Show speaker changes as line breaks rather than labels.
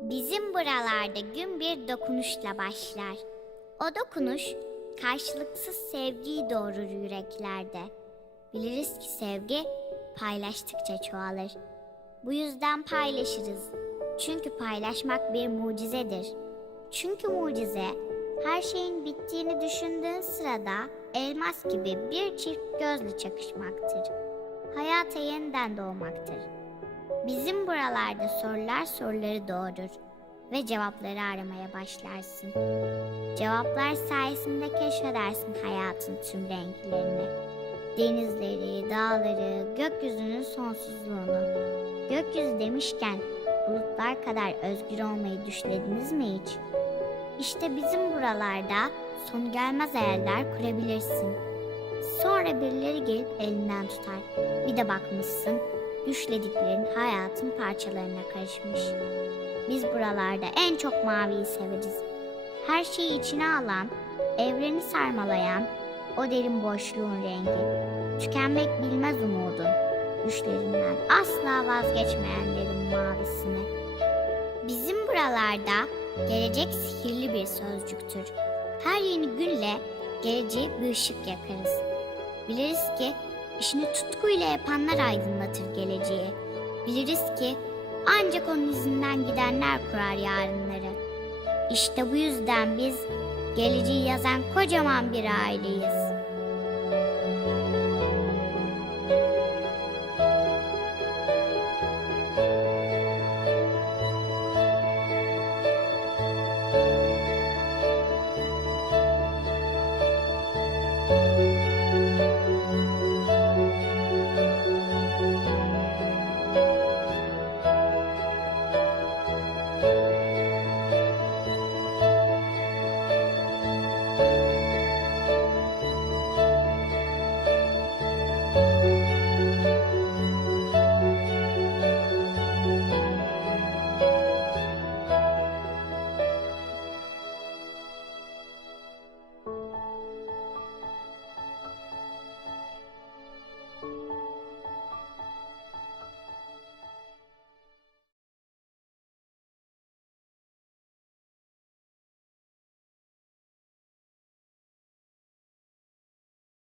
Bizim buralarda gün bir dokunuşla başlar. O dokunuş karşılıksız sevgiyi doğurur yüreklerde. Biliriz ki sevgi paylaştıkça çoğalır. Bu yüzden paylaşırız. Çünkü paylaşmak bir mucizedir. Çünkü mucize her şeyin bittiğini düşündüğün sırada elmas gibi bir çift gözle çakışmaktır. Hayata yeniden doğmaktır. Bizim buralarda sorular soruları doğurur ve cevapları aramaya başlarsın. Cevaplar sayesinde keşfedersin hayatın tüm renklerini. Denizleri, dağları, gökyüzünün sonsuzluğunu. Gökyüzü demişken bulutlar kadar özgür olmayı düşündünüz mü hiç? İşte bizim buralarda sonu gelmez hayaller kurabilirsin. Sonra birileri gelip elinden tutar. Bir de bakmışsın düşlediklerin hayatın parçalarına karışmış. Biz buralarda en çok maviyi severiz. Her şeyi içine alan, evreni sarmalayan o derin boşluğun rengi. Tükenmek bilmez umudun. Düşlerinden asla vazgeçmeyenlerin mavisini. Bizim buralarda gelecek sihirli bir sözcüktür. Her yeni günle geleceğe bir ışık yakarız. Biliriz ki işini tutkuyla yapanlar aydınlatır geleceği. Biliriz ki ancak onun izinden gidenler kurar yarınları. İşte bu yüzden biz geleceği yazan kocaman bir aileyiz.